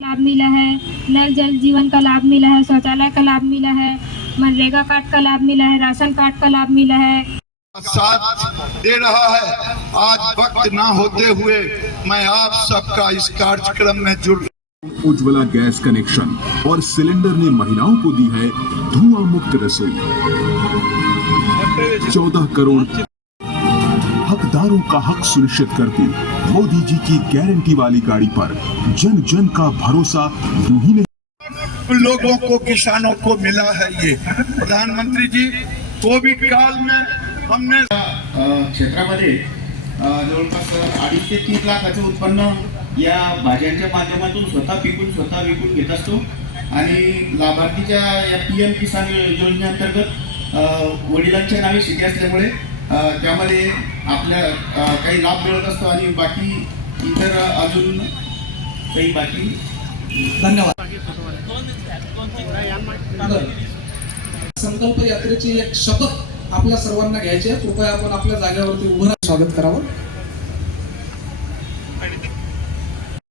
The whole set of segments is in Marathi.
लाभ मिला है नल जल जीवन का लाभ मिला है शौचालय का लाभ मिला है मनरेगा कार्ड का लाभ मिला है राशन कार्ड का लाभ मिला है। साथ दे रहा है। आज वक्त ना होते हुए मैं आप सबका इस कार्यक्रम में जुड़ उज्ज्वला गैस कनेक्शन और सिलेंडर ने महिलाओं को दी है धुआँ मुक्त रसोई। चौदह करोड़ हकदारों का हक सुनिश्चित करती। मोदी जी की गारंटी वाली गाड़ी पर जन जन का भरोसा यूं ही नहीं। लोगों को किसानों को मिला है ये। प्रधानमंत्री जी कोविड काल में हमने क्षेत्रामध्ये जवळपास अडीच ते तीन लाखाचं उत्पन्न या भाज्यांच्या माध्यमातून स्वतः पिकून स्वतः विकून घेत असतो. आणि लाभार्थीच्या या पी एम किसान योजनेअंतर्गत वडिलांच्या नावे शेती असल्यामुळे त्यामध्ये आपल्या काही लाभ मिळत असतो आणि बाकी इतर अजून काही बाकी. धन्यवाद. संकल्प यात्रेची एक शपथ आपल्या सर्वांना घ्यायची आहे. कृपया आपण आपल्या जागेवरती उभं स्वागत करावं.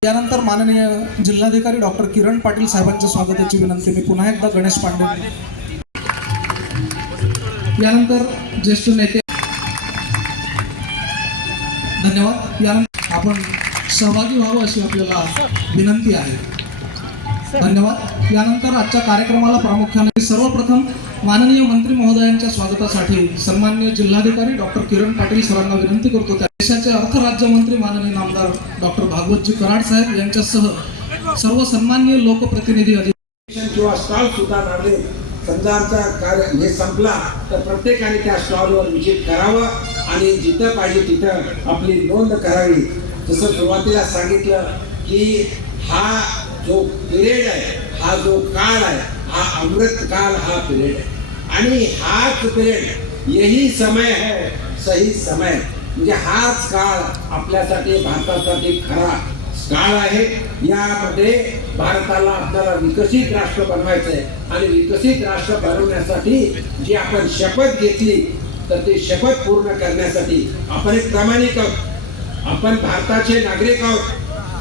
यानंतर माननीय जिल्हाधिकारी डॉक्टर किरण पाटील साहेबांच्या स्वागताची विनंती. मी पुन्हा एकदा गणेश पांडे. यानंतर ज्येष्ठ नेते धन्यवाद. या आपण सहभागी व्हावं अशी आपल्याला विनंती आहे. धन्यवाद. यानंतर आजच्या कार्यक्रमाला प्रामुख्याने सर्वप्रथम माननीय मंत्री महोदयांच्या स्वागतासाठी सन्मान्य जिल्हाधिकारी डॉक्टर किरण पाटील सरांना विनंती करतो. त्या देशाचे अर्थ राज्यमंत्री माननीय नामदार डॉक्टर भागवतजी कराड साहेब यांच्यासह सर्व सन्मान्य लोकप्रतिनिधी अधिकारी किंवा स्टॉल सुद्धा लागले. समजा आमचा कार्य हे संपला तर प्रत्येकाने त्या स्टॉलवर व्हिजिट करावं. आणि जिथं पाहिजे तिथं आपली नोंद करावी. जसं सुरुवातीला सांगितलं की हा जो पिरियड आहे हा जो काळ आहे हा अमृत काल हा पिरियड आहे. आणि हाच पिरियड यही समय है सही समय म्हणजे हाच काळ आपल्यासाठी भारतासाठी खरा काळ आहे. यामध्ये भारताला आपल्याला विकसित राष्ट्र बनवायचं आहे आणि विकसित राष्ट्र बनवण्यासाठी जी आपण शपथ घेतली तर ती शपथ पूर्ण करण्यासाठी आपण एक प्रामाणिक आहोत. आपण भारताचे नागरिक आहोत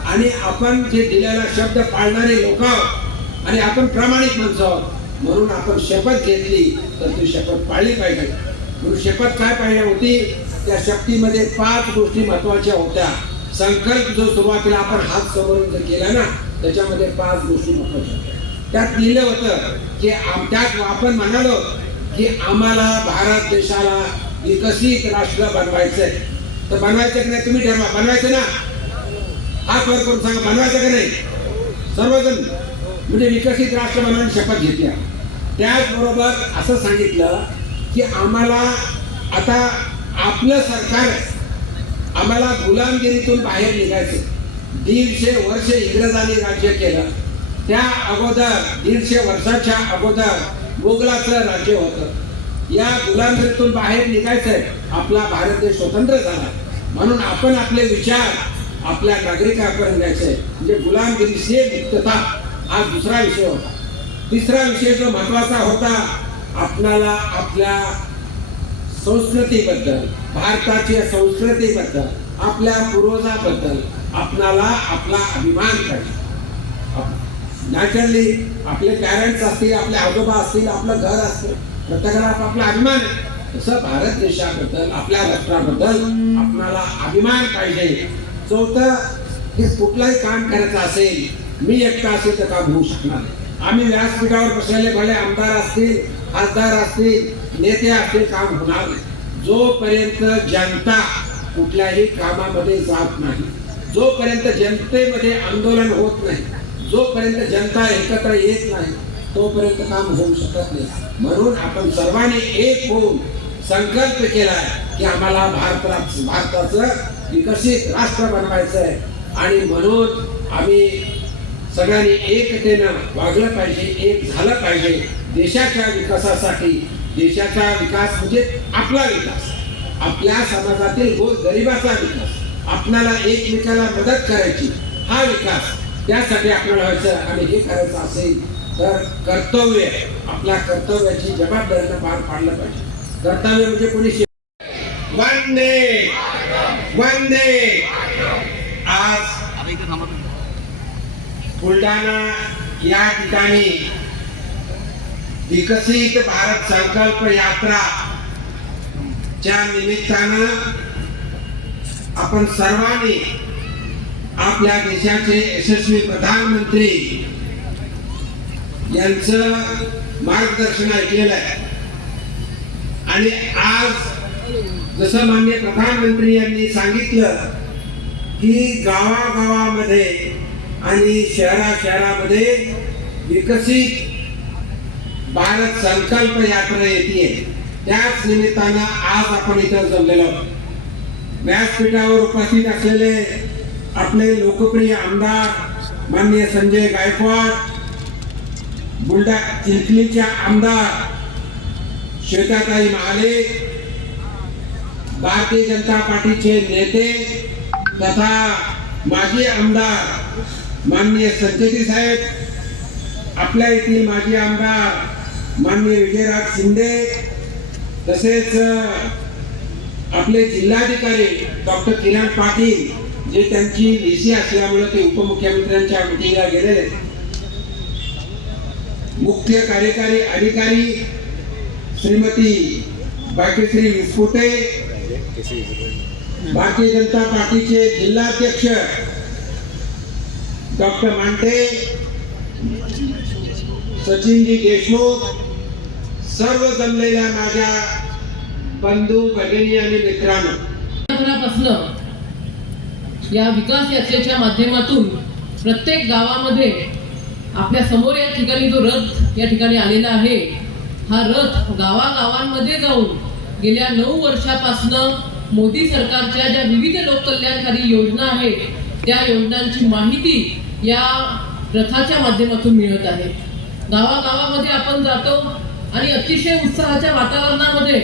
आणि आपण जे दिलेला शब्द पाळणारे लोक आहोत आणि आपण प्रामाणिक माणसं आहोत. म्हणून आपण शपथ घेतली तर ती शपथ पाळली पाहिजे. म्हणून शपथ काय पाहिजे होती? त्या शक्तीमध्ये पाच गोष्टी महत्त्वाच्या होत्या. संकल्प जो सुरुवातीला आपण हात समोरून जर केला ना त्याच्यामध्ये पाच गोष्टी महत्त्वाच्या होत्या. त्यात लिहिलं होतं की आम- त्यात आपण म्हणालो की आम्हाला भारत देशाला विकसित राष्ट्र बनवायचंय. तर बनवायचं की नाही तुम्ही ठरवा. बनवायचं ना? हा वर करून सांगा बनवायचं का नाही? सर्वजण म्हणजे विकसित राष्ट्र बनवण्याची शपथ घेतल्या त्याचबरोबर असं सांगितलं की आम्हाला आता आपलं सरकार आम्हाला गुलामगिरीतून बाहेर निघायचं दीडशे वर्ष इंग्रजांनी राज्य केलं. त्या अगोदर दीडशे वर्षाच्या अगोदर मुघलाचं राज्य होतं. या गुलामगिरीतून बाहेर निघायचंय. आपला भारत देश स्वतंत्र झाला. म्हणून आपण आपले विचार आपल्या नागरिकांपर्यंत द्यायचे म्हणजे गुलामगिरी मुक्तता हा दुसरा विषय होता. तिसरा विषय जो महत्त्वाचा होता आपणाला आपल्या संस्कृतीबद्दल भारताच्या संस्कृतीबद्दल आपल्या पूर्वजाबद्दल आपणाला आपला अभिमान पाहिजे. नॅचरली आपले पॅरेंट्स असतील आपले आजोबा असतील आपलं घर असतं प्रत्येकाला आपला अभिमान आहे. तसं भारत देशाबद्दल आपल्या राष्ट्राबद्दल आपणाला अभिमान पाहिजे. चौथं हे कुठलाही काम करायचं असेल मी एकटा असेल तर काम होऊ शकणार नाही. आम्ही व्यासपीठावर बसलेले भले आमदार असतील खासदार असतील नेते असतील काम होणार नाही. जोपर्यंत जनता कुठल्याही कामामध्ये जात नाही जोपर्यंत जनतेमध्ये आंदोलन होत नाही जोपर्यंत जनता एकत्र येत नाही तोपर्यंत काम होऊ शकत नाही. म्हणून आपण सर्वांनी एक होऊन संकल्प केला की आम्हाला भारतात भारताचं विकसित राष्ट्र बनवायचं आहे. आणि म्हणून आम्ही सगळ्यांनी एकतेनं वागलं पाहिजे एक झालं पाहिजे. देशाच्या विकासासाठी देशाचा विकास म्हणजे आपला विकास. आपल्या समाजातील गो गरिबाचा विकास. आपल्याला एकमेकाला मदत करायची. हा विकास त्यासाठी आपल्याला व्हायचं आणि हे करायचं असेल तर कर्तव्य आपल्या कर्तव्याची जबाबदारीनं पार पाडलं पाहिजे. कर्तव्य म्हणजे कोणी वंदे! वंदे! आज बुलढाणा या ठिकाणी विकसित भारत संकल्प यात्रा च्या निमित्तानं आपण सर्वांनी आपल्या देशाचे यशस्वी प्रधानमंत्री यांचं मार्गदर्शन ऐकलेलं आहे. आणि आज जसं मान्य प्रधानमंत्री यांनी सांगितलं की गावागावामध्ये आणि शहरा शहरामध्ये विकसित भारत संकल्प यात्रा येते त्याच निमित्तानं आज आपण इथं जमलेलो व्यासपीठावर उपस्थित असलेले आपले लोकप्रिय आमदार माननीय संजय गायकवाड बुलढा चिखलीच्या आमदार श्वेताताई महाले भारतीय जनता पार्टीचे नेते तथा माजी आमदार माननीय संचेती साहेब आपल्या येथील माजी आमदार माननीय विजयराज शिंदे तसेच आपले जिल्हाधिकारी डॉक्टर किरण पाटील जे त्यांची लिसी असल्यामुळे ते उपमुख्यमंत्र्यांच्या मिटिंगला गेलेले मुख्य कार्यकारी अधिकारी श्रीमती बाकीश्री विस्फुटे भारतीय जनता पार्टीचे जिल्हाध्यक्ष डॉक्टर मांटे सचिनजी देशमुख सर्व जमलेल्या माझ्या बंधू भगिनी आणि मित्रांनो. पासनं या विकास यात्रेच्या माध्यमातून प्रत्येक गावामध्ये आपल्यासमोर या ठिकाणी जो रथ या ठिकाणी आलेला आहे हा रथ गावागावांमध्ये जाऊन गेल्या नऊ वर्षापासनं मोदी सरकारच्या ज्या विविध लोककल्याणकारी योजना आहेत त्या योजनांची माहिती या रथाच्या माध्यमातून मिळत आहे. गावागावामध्ये आपण जातो आणि अतिशय उत्साहाच्या वातावरणामध्ये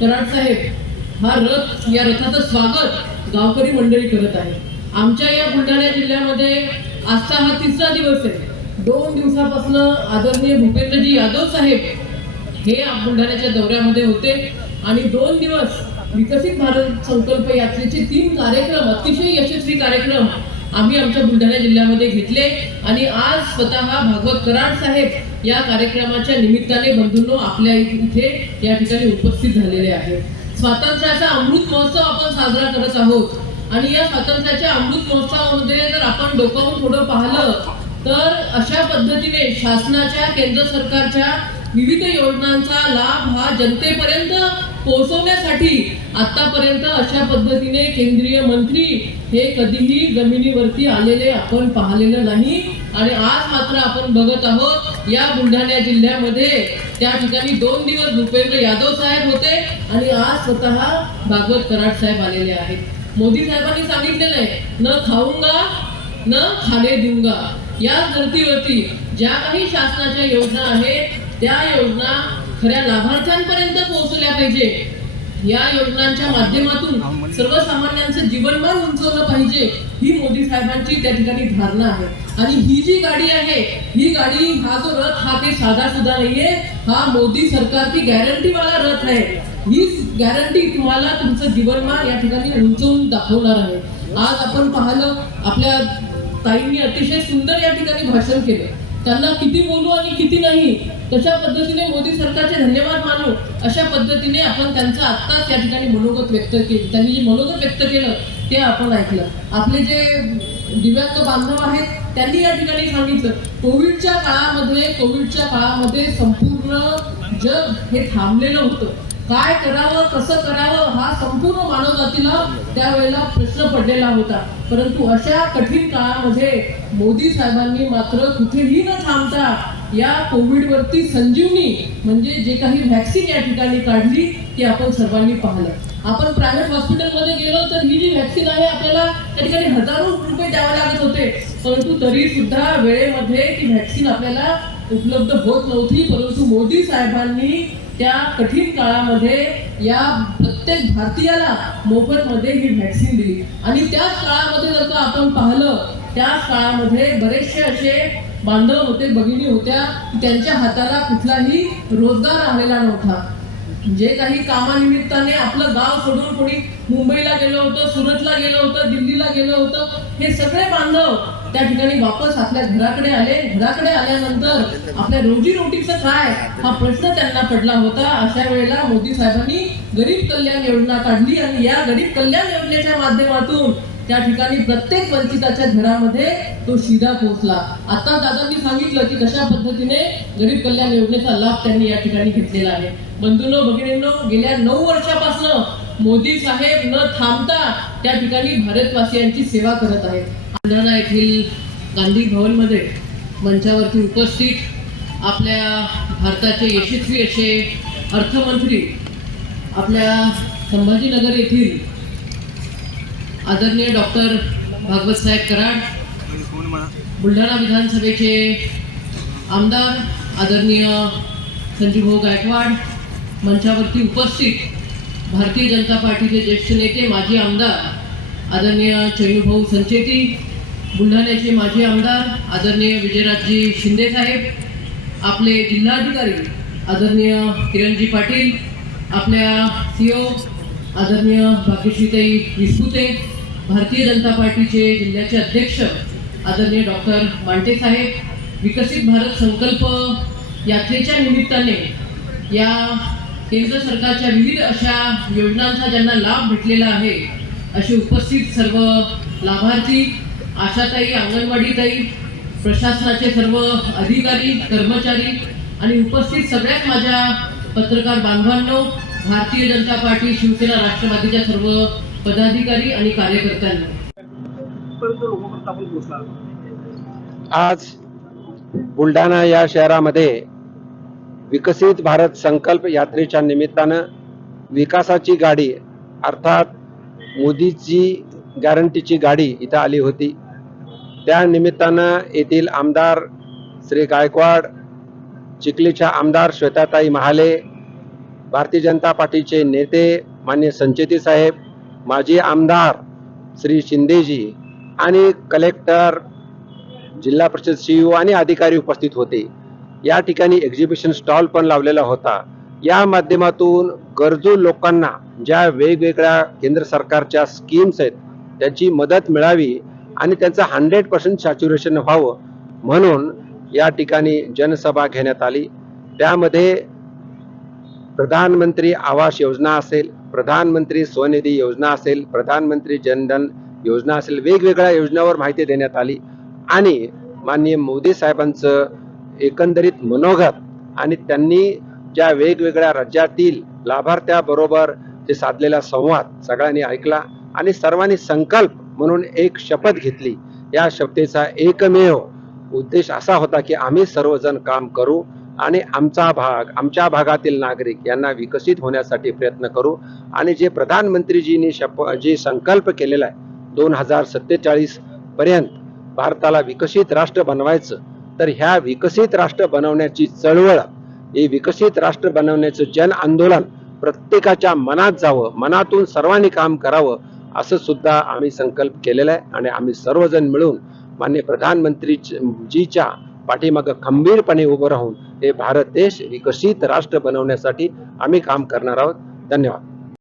कराड साहेब हा रथ या रथाचं स्वागत गावकरी मंडळी करत आहे. आमच्या या बुलढाणा जिल्ह्यामध्ये आजचा हा तिसरा दिवस आहे. दोन दिवसापासून आदरणीय भूपेंद्रजी यादव साहेब हे बुलढाण्याच्या दौऱ्यामध्ये होते आणि दोन दिवस विकसित भारत संकल्प यात्रेचे तीन कार्यक्रम अतिशय यशस्वी कार्यक्रम आम्ही आमच्या बुलढाणा जिल्ह्यामध्ये घेतले आणि आज स्वतः भागवत कराड साहेब या कार्यक्रमाच्या निमित्ताने बंधूंनो आपल्या इथे या ठिकाणी उपस्थित झालेले आहेत. स्वातंत्र्याचा अमृत महोत्सव आपण साजरा करत आहोत. आणि या स्वातंत्र्याच्या अमृत महोत्सवामध्ये जर आपण डोकावून थोडं पाहिलं तर अशा पद्धतीने शासनाच्या केंद्र सरकारच्या विविध योजनांचा लाभ हा जनतेपर्यंत पोहोचवण्यासाठी आतापर्यंत अशा पद्धतीने केंद्रीय मंत्री हे कधीही जमिनीवरती आलेले आपण पाहिलेलं नाही. आणि आज मात्र आपण बघत आहोत या बुलढाणा जिल्ह्यामध्ये त्या ठिकाणी दोन दिवस भूपेंद्र यादव साहेब होते आणि आज स्वतः भागवत कराड साहेब आलेले आहेत. मोदी साहेबांनी सांगितलेलं आहे न खाऊंगा न खाणे देऊंगा. या धर्तीवरती ज्या काही शासनाच्या योजना आहेत त्या योजना खऱ्या लाभार्थ्यांपर्यंत पोहोचल्या पाहिजे. या योजनांच्या माध्यमातून सर्वसामान्यांचं जीवनमान उंचवलं पाहिजे ही मोदी साहेबांची त्या ठिकाणी धारणा आहे. आणि ही जी गाडी आहे ही गाडी हा जो रथ हा काही साधा सुद्धा नाहीये. हा मोदी सरकारची गॅरंटी वाला रथ आहे. ही गॅरंटी तुम्हाला तुमचं जीवनमान या ठिकाणी उंचवून दाखवणार आहे. आज आपण पाहिलं आपल्या ताईंनी अतिशय सुंदर या ठिकाणी भाषण केलं. त्यांना किती बोलू आणि किती नाही तशा पद्धतीने मोदी सरकारचे धन्यवाद मानू अशा पद्धतीने आपण त्यांचं आत्ताच या ठिकाणी मनोगत व्यक्त केलं त्यांनी जे मनोगत व्यक्त केलं ते आपण ऐकलं. आपले जे दिव्यांग बांधव आहेत त्यांनी या ठिकाणी सांगितलं कोविडच्या काळामध्ये कोविडच्या काळामध्ये संपूर्ण जग हे थांबलेलं होतं. काय करावं कसं करावं हा संपूर्ण मानवजातीला त्यावेळेला प्रश्न पडलेला होता. परंतु अशा कठीण काळामध्ये मोदी साहेबांनी मात्र कुठेही न थांबता या कोविडवरती संजीवनी म्हणजे जे काही व्हॅक्सिन या ठिकाणी काढली ती आपण सर्वांनी पाहिलं. आपण प्रायव्हेट हॉस्पिटलमध्ये गेलो तर ही जी व्हॅक्सिन आहे आपल्याला त्या ठिकाणी हजारो रुपये द्यावे लागत होते. परंतु तरी सुद्धा वेळेमध्ये ती व्हॅक्सिन आपल्याला उपलब्ध होत नव्हती परंतु मोदी साहेबांनी त्या कठीण काळामध्ये या प्रत्येक भारतीयाला मोफतमध्ये ही व्हॅक्सिन दिली. आणि त्याच काळामध्ये जर का आपण पाहिलं त्याच काळामध्ये बरेचसे असे बांधव होते भगिनी होत्या त्यांच्या हाताला कुठलाही रोजगार आलेला नव्हता. जे काही कामानिमित्ताने आपलं गाव सोडून कोणी मुंबईला गेलं होतं सुरतला गेलं होतं दिल्लीला गेलं होतं हे सगळे बांधव त्या ठिकाणी वापस आपल्या घराकडे आले. घराकडे आल्यानंतर आपल्या रोजीरोटीचं काय? हा प्रश्न त्यांना पडला होता. अशा वेळेला मोदी साहेबांनी गरीब कल्याण योजना काढली आणि या गरीब कल्याण योजनेच्या माध्यमातून त्या ठिकाणी प्रत्येक वंचिताच्या घरामध्ये तो शिधा पोहोचला. आता दादांनी सांगितलं की कशा पद्धतीने गरीब कल्याण योजनेचा लाभ त्यांनी या ठिकाणी घेतलेला आहे. बंधूंनो भगिनींनो गेल्या नऊ वर्षापासून मोदी साहेब न थांबता त्या ठिकाणी भारतवासियांची सेवा करत आहेत. बुलढाणा येथील गांधी भवनमध्ये मंचावरती उपस्थित आपल्या भारताचे यशस्वी असे अर्थमंत्री आपल्या संभाजीनगर येथील आदरणीय डॉक्टर भागवतसाहेब कराड बुलढाणा विधानसभेचे आमदार आदरणीय संजीवभाऊ गायकवाड मंचावरती उपस्थित भारतीय जनता पार्टीचे ज्येष्ठ नेते माजी आमदार आदरणीय चैनूभाऊ संचेती बुलढाण्याचे माजी आमदार आदरणीय विजयराजजी शिंदे साहेब आपले जिल्हाधिकारी आदरणीय किरणजी पाटील आपल्या सीओ आदरणीय भाग्यश्रीताई विस्पुते भारतीय जनता पार्टीचे जिल्ह्याचे अध्यक्ष आदरणीय डॉक्टर मांटे साहेब विकसित भारत संकल्प यात्रेच्या निमित्ताने या केंद्र सरकारच्या विविध अशा योजनांचा ज्यांना लाभ भेटलेला आहे असे उपस्थित सर्व लाभार्थी आशाताई अंगणवाडीताई प्रशासनाचे सर्व अधिकारी कर्मचारी आणि उपस्थित सगळ्याच माझ्या पत्रकार बांधवांनो भारतीय जनता पार्टी शिवसेना राष्ट्रवादीच्या सर्व पदाधिकारी आणि कार्यकर्त्यांना. आज बुलढाणा या शहरामध्ये विकसित भारत संकल्प यात्रेच्या निमित्तानं विकासाची गाडी अर्थात मोदीची गॅरंटीची गाडी इथं आली होती. त्या निमित्तानं येथील आमदार श्री गायकवाड चिखलीच्या आमदार श्वेताताई महाले भारतीय जनता पार्टीचे नेते मान्य संचेती साहेब माजी आमदार श्री शिंदेजी आणि कलेक्टर जिल्हा परिषद सीईओ आणि अधिकारी उपस्थित होते. या ठिकाणी एक्झिबिशन स्टॉल पण लावलेला होता. या माध्यमातून गरजू लोकांना ज्या वेगवेगळ्या केंद्र सरकारच्या स्कीम्स आहेत त्याची मदत मिळावी आणि त्यांचं हंड्रेड पर्सेंट सॅच्युरेशन व्हावं म्हणून या ठिकाणी जनसभा घेण्यात आली. त्यामध्ये प्रधानमंत्री आवास योजना असेल प्रधानमंत्री स्वनिधी योजना असेल प्रधानमंत्री जनधन योजना असेल वेगवेगळ्या योजनावर माहिती देण्यात आली. आणि माननीय मोदी साहेबांचं एकंदरीत मनोगत आणि त्यांनी ज्या वेगवेगळ्या राज्यातील लाभार्थ्याबरोबर जे साधलेला संवाद सगळ्यांनी ऐकला आणि सर्वांनी संकल्प म्हणून एक शपथ घेतली. या शपथेचा एकमेव उद्देश असा होता की आम्ही सर्वजण काम करू आणि आमचा भाग आमच्या भागातील नागरिक यांना विकसित होण्यासाठी प्रयत्न करू. आणि जे प्रधानमंत्रीजींनी शप जे संकल्प केलेला आहे दोन हजार सत्तेचाळीस पर्यंत भारताला विकसित राष्ट्र बनवायचं तर ह्या विकसित राष्ट्र बनवण्याची चळवळ हे विकसित राष्ट्र बनवण्याचं जन आंदोलन प्रत्येकाच्या मनात जावं मनातून सर्वांनी काम करावं असं सुद्धा आम्ही संकल्प केलेला आहे. आणि आम्ही सर्वजण मिळून मान्य प्रधानमंत्री जीच्या पाठीमागं खंबीरपणे उभं राहून हे भारत देश विकसित राष्ट्र बनवण्यासाठी आम्ही काम करणार आहोत. धन्यवाद.